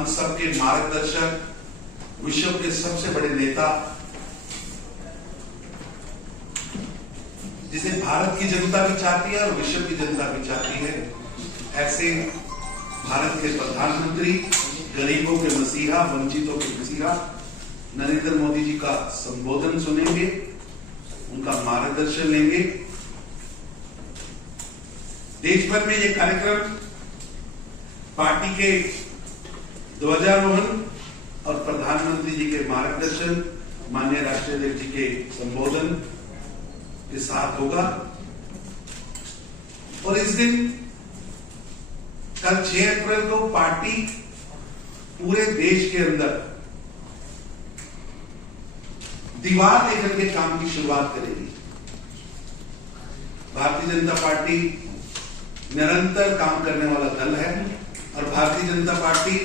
हम सबके मार्गदर्शक, विश्व के सबसे बड़े नेता, जिसे भारत की जनता भी चाहती है और विश्व की जनता भी चाहती है, ऐसे भारत के प्रधानमंत्री, गरीबों के मसीहा, वंचितों के मसीहा नरेंद्र मोदी जी का संबोधन सुनेंगे, उनका मार्गदर्शन लेंगे। देश भर में ये कार्यक्रम पार्टी के ध्वजारोहण और प्रधानमंत्री जी के मार्गदर्शन, माननीय राष्ट्रीय अध्यक्ष जी के संबोधन के साथ होगा। और इस दिन कल 6 अप्रैल को पार्टी पूरे देश के अंदर दीवार लेकर के काम की शुरुआत करेगी। भारतीय जनता पार्टी निरंतर काम करने वाला दल है और भारतीय जनता पार्टी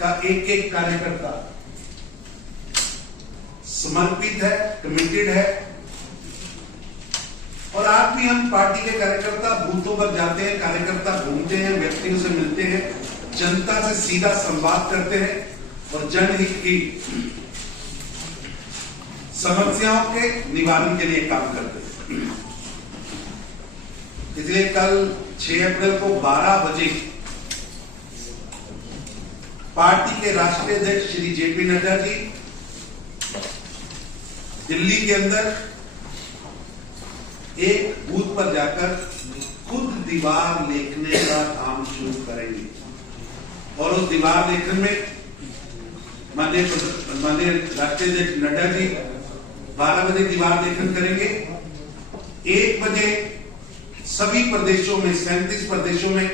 का एक एक कार्यकर्ता समर्पित है, कमिटेड है। और आज भी हम पार्टी के कार्यकर्ता बूथों पर जाते हैं, कार्यकर्ता घूमते हैं, व्यक्तियों से मिलते हैं, जनता से सीधा संवाद करते हैं और जनहित की समस्याओं के निवारण के लिए काम करते हैं। इसलिए कल 6 अप्रैल को 12 बजे पार्टी के राष्ट्रीय अध्यक्ष श्री जेपी नड्डा जी दिल्ली के अंदर एक बूथ पर जाकर खुद दीवार लिखने का काम शुरू करेंगे और उस दीवार लेखन में माननीय राष्ट्रीय अध्यक्ष नड्डा जी 12 बजे दीवार लेखन करेंगे। 1 बजे सभी प्रदेशों में, 37 प्रदेशों में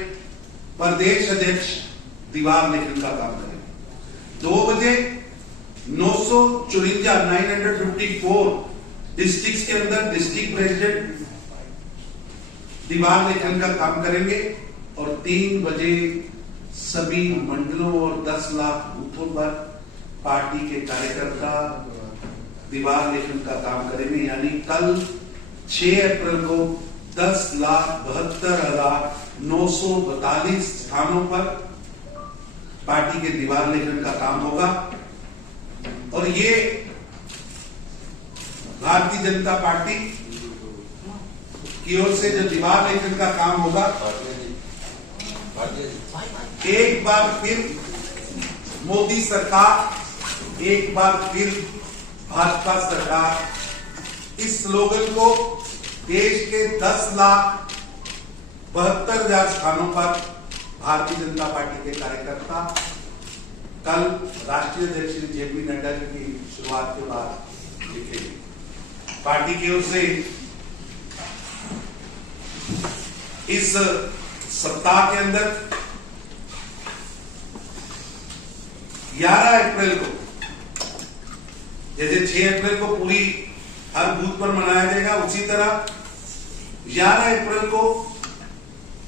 प्रदेश अध्यक्ष दीवार लेखन का काम करेंगे। 2 बजे 954 डिस्ट्रिक्ट्स के अंदर डिस्ट्रिक्ट प्रेसिडेंट दीवार लेखन का काम करेंगे और 3 बजे सभी मंडलों और 10 लाख बूथों पर पार्टी के कार्यकर्ता दीवार लेखन का काम करेंगे। यानी कल 6 अप्रैल को 10,72,942 स्थानों पर पार्टी के दीवार लेखन का काम होगा। और ये भारतीय जनता पार्टी की ओर से जो दीवार लेखन का काम होगा, एक बार फिर मोदी सरकार, एक बार फिर भाजपा सरकार, इस स्लोगन को देश के 10,72,000 स्थानों पर भारतीय जनता पार्टी के कार्यकर्ता कल राष्ट्रीय अध्यक्ष श्री जेपी नड्डा जी की शुरुआत के बाद लिखेंगे। पार्टी की ओर से इस सप्ताह के अंदर 11 अप्रैल को, जैसे 6 अप्रैल को पूरी हर बूथ पर मनाया जाएगा, उसी तरह 11 अप्रैल को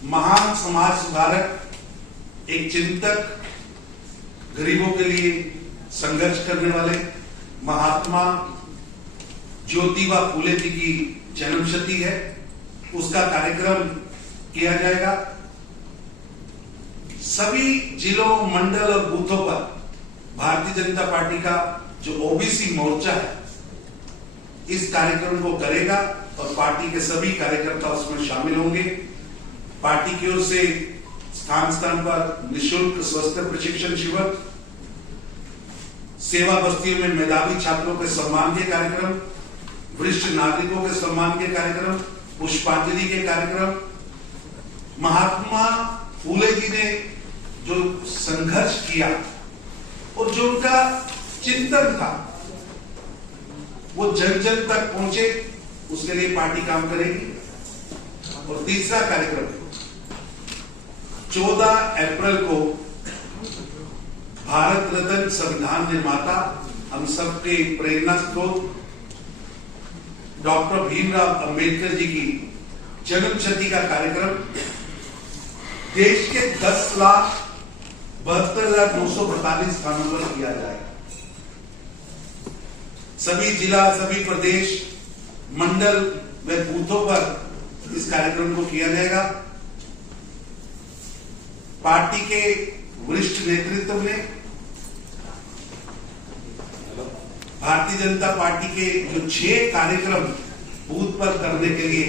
महान समाज सुधारक, एक चिंतक, गरीबों के लिए संघर्ष करने वाले महात्मा ज्योतिबा फूले जी की जन्मशती है, उसका कार्यक्रम किया जाएगा। सभी जिलों, मंडल और बूथों पर भारतीय जनता पार्टी का जो ओबीसी मोर्चा है इस कार्यक्रम को करेगा और पार्टी के सभी कार्यकर्ता उसमें शामिल होंगे। पार्टी की ओर से स्थान स्थान पर निःशुल्क स्वास्थ्य प्रशिक्षण शिविर, सेवा बस्तियों में मेधावी छात्रों के सम्मान के कार्यक्रम, वरिष्ठ नागरिकों के सम्मान के कार्यक्रम, पुष्पांजलि के कार्यक्रम, महात्मा फूले जी ने जो संघर्ष किया और जो उनका चिंतन था वो जन जन तक पहुंचे, उसके लिए पार्टी काम करेगी। और तीसरा कार्यक्रम 14 अप्रैल को भारत रत्न संविधान निर्माता, हम सबके प्रेरणा स्रोत डॉक्टर भीमराव अंबेडकर जी की जन्मशती का कार्यक्रम देश के 10,72,942 स्थानों पर किया जाएगा। सभी जिला, सभी प्रदेश, मंडल व बूथों पर इस कार्यक्रम को किया जाएगा। पार्टी के वरिष्ठ नेतृत्व ने भारतीय जनता पार्टी के जो 6 कार्यक्रम बूथ पर करने के लिए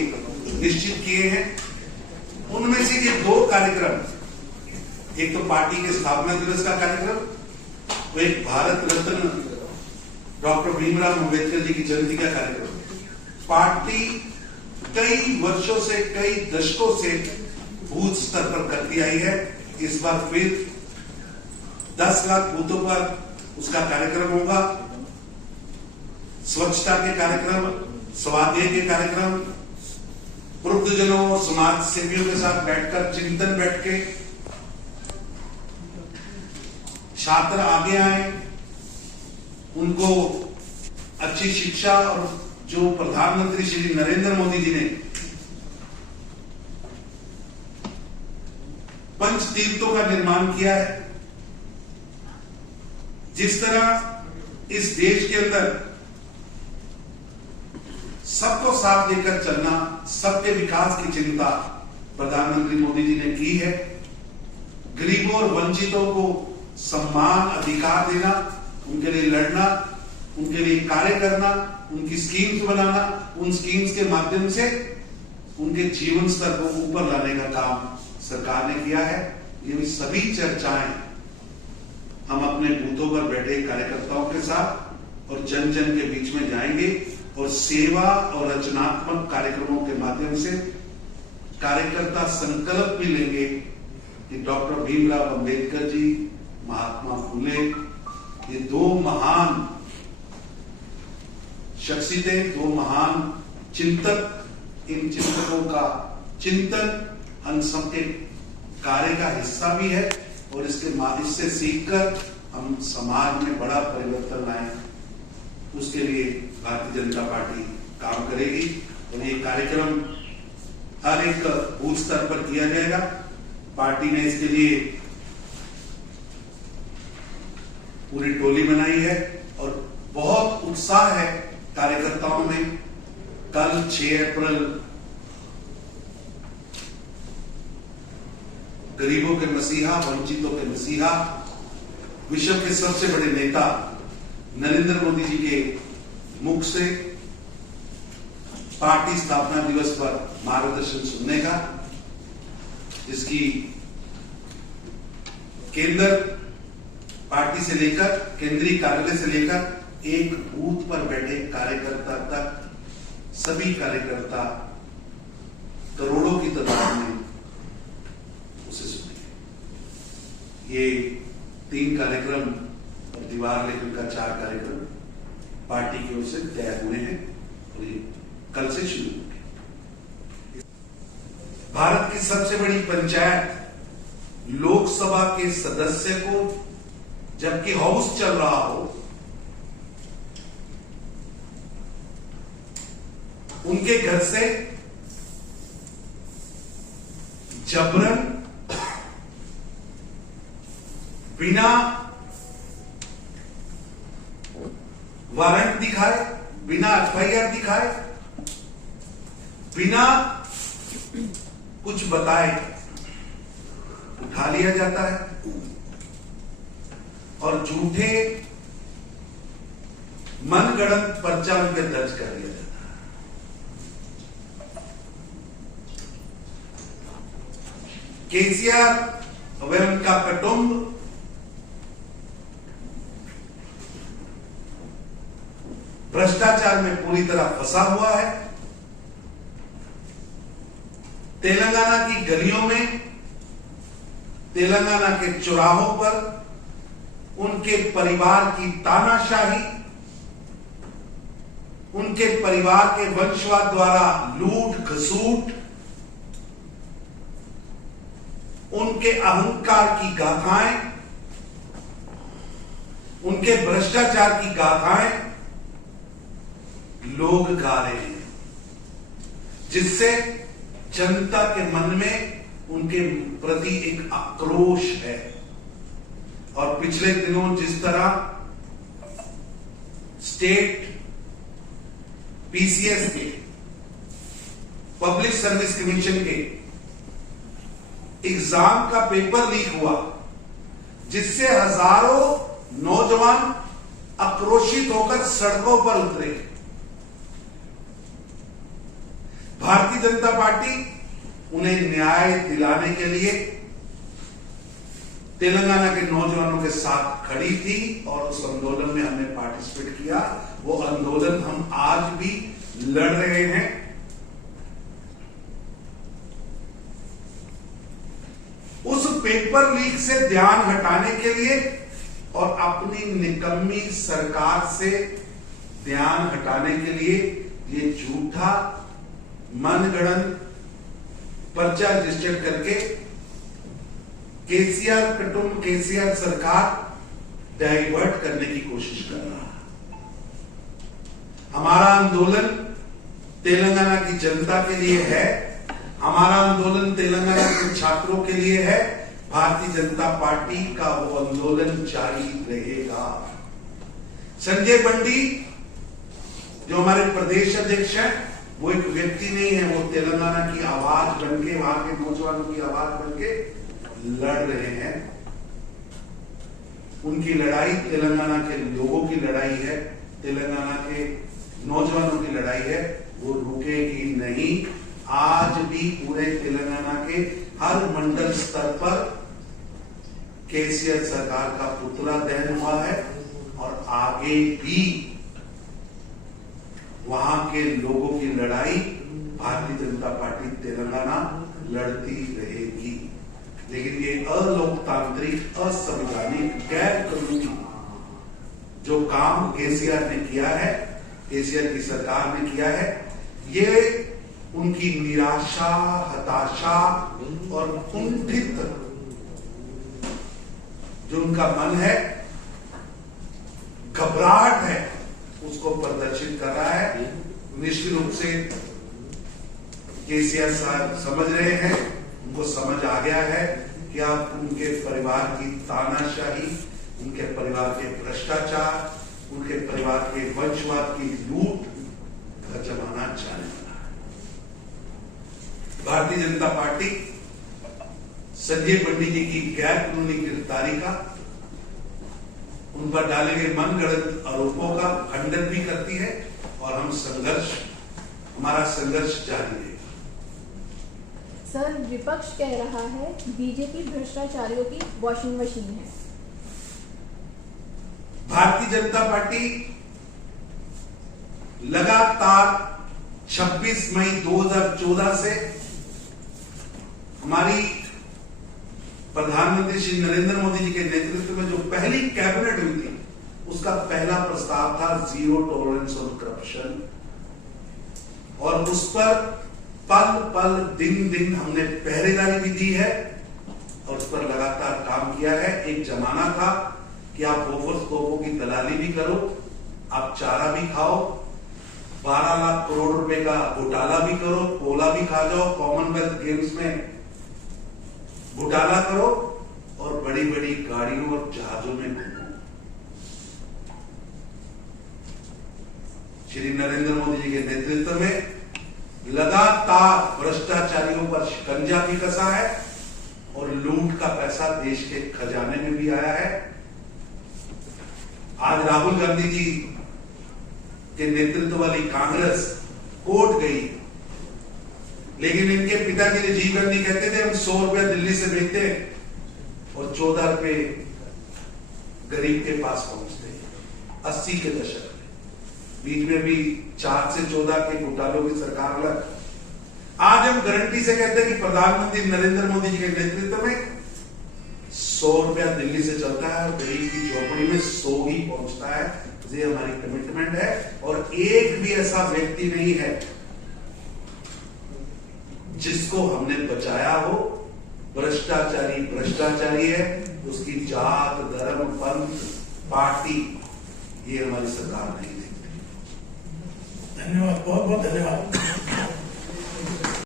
निश्चित किए हैं, उनमें से ये 2 कार्यक्रम, एक तो पार्टी के स्थापना दिवस का कार्यक्रम, वो एक भारत रत्न डॉक्टर भीमराव अंबेडकर जी की जयंती का कार्यक्रम। पार्टी कई वर्षों से, कई दशकों से बूथ स्तर पर करती आई है। इस बार फिर 10 लाख बूथों पर उसका कार्यक्रम होगा। स्वच्छता के कार्यक्रम, स्वाध्याय के कार्यक्रम, वृद्धजनों और समाज सेवियों के साथ बैठकर चिंतन बैठ के छात्र आगे आए, उनको अच्छी शिक्षा, और जो प्रधानमंत्री श्री नरेंद्र मोदी जी ने पंच तीर्थों का निर्माण किया है, जिस तरह इस देश के अंदर सबको साथ लेकर चलना, सबके विकास की चिंता प्रधानमंत्री मोदी जी ने की है। गरीबों और वंचितों को सम्मान, अधिकार देना, उनके लिए लड़ना, उनके लिए कार्य करना, उनकी स्कीम्स बनाना, उन स्कीम्स के माध्यम से उनके जीवन स्तर को ऊपर लाने का काम सरकार ने किया है। ये सभी चर्चाएं हम अपने बूथों पर बैठे कार्यकर्ताओं के साथ और जन जन के बीच में जाएंगे और सेवा और रचनात्मक कार्यक्रमों के माध्यम से कार्यकर्ता संकल्प भी लेंगे कि डॉक्टर भीमराव अंबेडकर जी, महात्मा फुले, ये 2 महान शख्सियतें, 2 महान चिंतक, इन चिंतकों का चिंतन हम सबके कार्य का हिस्सा भी है और इससे सीखकर हम समाज में बड़ा परिवर्तन लाएं, उसके लिए भारतीय जनता पार्टी काम करेगी। और ये कार्यक्रम हर एक बूथ स्तर पर किया जाएगा। पार्टी ने इसके लिए पूरी टोली बनाई है और बहुत उत्साह है कार्यकर्ताओं में। कल 6 अप्रैल गरीबों के मसीहा, वंचितों के मसीहा, विश्व के सबसे बड़े नेता नरेंद्र मोदी जी के मुख से पार्टी स्थापना दिवस पर मार्गदर्शन सुनने का, जिसकी केंद्र पार्टी से लेकर, केंद्रीय कार्यालय से लेकर एक बूथ पर बैठे कार्यकर्ता तक, सभी कार्यकर्ता करोड़ों की तादाद में उसे सुने। ये 3 कार्यक्रम और दीवार लेखन का 4 कार्यक्रम पार्टी की ओर से तय हुए हैं और ये कल से शुरू होंगे। भारत की सबसे बड़ी पंचायत लोकसभा के सदस्य को जबकि हाउस चल रहा हो, उनके घर से जबरन बिना वारंट दिखाए, बिना एफआईआर दिखाए, बिना कुछ बताए उठा लिया जाता है और झूठे मनगढ़ंत पर्चा उनके दर्ज कर दिया जाता है। केसीआर व उनका कुटुंब भ्रष्टाचार में पूरी तरह फंसा हुआ है। तेलंगाना की गलियों में, तेलंगाना के चौराहों पर उनके परिवार की तानाशाही, उनके परिवार के वंशवाद द्वारा लूट खसूट, उनके अहंकार की गाथाएं, उनके भ्रष्टाचार की गाथाएं लोग गा रहे हैं, जिससे जनता के मन में उनके प्रति एक आक्रोश है। और पिछले दिनों जिस तरह स्टेट पीसीएस के, पब्लिक सर्विस कमीशन के एग्जाम का पेपर लीक हुआ, जिससे हजारों नौजवान आक्रोशित होकर सड़कों पर उतरे। भारतीय जनता पार्टी उन्हें न्याय दिलाने के लिए तेलंगाना के नौजवानों के साथ खड़ी थी और उस आंदोलन में हमने पार्टिसिपेट किया। वो आंदोलन हम आज भी लड़ रहे हैं। उस पेपर लीक से ध्यान हटाने के लिए और अपनी निकम्मी सरकार से ध्यान हटाने के लिए ये झूठा मनगढ़ंत पर्चा रजिस्टर करके केसीआर कुटुंब, केसीआर सरकार डाइवर्ट करने की कोशिश कर रहा है। हमारा आंदोलन तेलंगाना की जनता के लिए है। हमारा आंदोलन तेलंगाना के छात्रों के लिए है। भारतीय जनता पार्टी का वो आंदोलन जारी रहेगा। संजय बंडी जो हमारे प्रदेश अध्यक्ष हैं, वो एक व्यक्ति नहीं है, वो तेलंगाना की आवाज बनके, वहां के नौजवानों की आवाज बनके लड़ रहे हैं। उनकी लड़ाई तेलंगाना के लोगों की लड़ाई है, तेलंगाना के नौजवानों की लड़ाई है, वो रुकेगी नहीं। आज भी पूरे तेलंगाना के हर मंडल स्तर पर केसीआर सरकार का पुतला दहन हुआ है और आगे भी वहां के लोगों की लड़ाई भारतीय जनता पार्टी तेलंगाना लड़ती रहेगी। लेकिन ये अलोकतांत्रिक, असंवैधानिक, गैर कानूनी जो काम केसीआर ने किया है, केसीआर की सरकार ने किया है, ये उनकी निराशा, हताशा और कुंठित जो उनका मन है, घबराहट है, उसको प्रदर्शित कर रहा है। निश्चित रूप से केसीआर साहब समझ रहे हैं, उनको समझ आ गया है कि अब उनके परिवार की तानाशाही, उनके परिवार के भ्रष्टाचार, उनके परिवार के वंशवाद की लूट का जमाना जाने वाला है। भारतीय जनता पार्टी संजय बंडी जी की गैर कानूनी गिरफ्तारी का, उन पर डाले गए मनगढ़ंत आरोपों का खंडन भी करती है और हम हमारा संघर्ष जारी रहेगा। सर, विपक्ष कह रहा है बीजेपी भ्रष्टाचारियों की वॉशिंग मशीन है। भारतीय जनता पार्टी लगातार 26 मई 2014 से हमारी प्रधानमंत्री श्री नरेंद्र मोदी जी के नेतृत्व में जो पहली कैबिनेट हुई थी, उसका पहला प्रस्ताव था जीरो टॉलरेंस ऑन करप्शन, और उस पर पल पल दिन दिन हमने पहरेदारी भी दी है और उस पर लगातार काम किया है। एक जमाना था कि आप बोफोर्स तोपों की दलाली भी करो, आप चारा भी खाओ, 12 लाख करोड़ रुपए का घोटाला भी करो, पोला भी खा जाओ, कॉमनवेल्थ गेम्स में घोटाला करो और बड़ी बड़ी गाड़ियों और जहाजों में घूमो। श्री नरेंद्र मोदी जी के नेतृत्व में लगातार भ्रष्टाचारियों पर शिकंजा भी कसा है और लूट का पैसा देश के खजाने में भी आया है। आज राहुल गांधी जी के नेतृत्व वाली कांग्रेस कोर्ट गई, लेकिन इनके पिता जी राजीव गांधी कहते थे हम 100 रुपया दिल्ली से भेजते और 14 रुपए गरीब के पास पहुंचते। 80 के दशक में, बीच में भी 4 से 14 के घोटालों की सरकार अलग। आज हम गारंटी से कहते हैं कि प्रधानमंत्री नरेंद्र मोदी जी के नेतृत्व में 100 रुपया दिल्ली से चलता है और गरीब की झोपड़ी में 100 ही पहुंचता है। ये हमारी कमिटमेंट है और एक भी ऐसा व्यक्ति नहीं है जिसको हमने बचाया हो। भ्रष्टाचारी भ्रष्टाचारी है, उसकी जात, धर्म, पंथ, पार्टी ये हमारी सरकार नहीं देखती। धन्यवाद, बहुत बहुत धन्यवाद।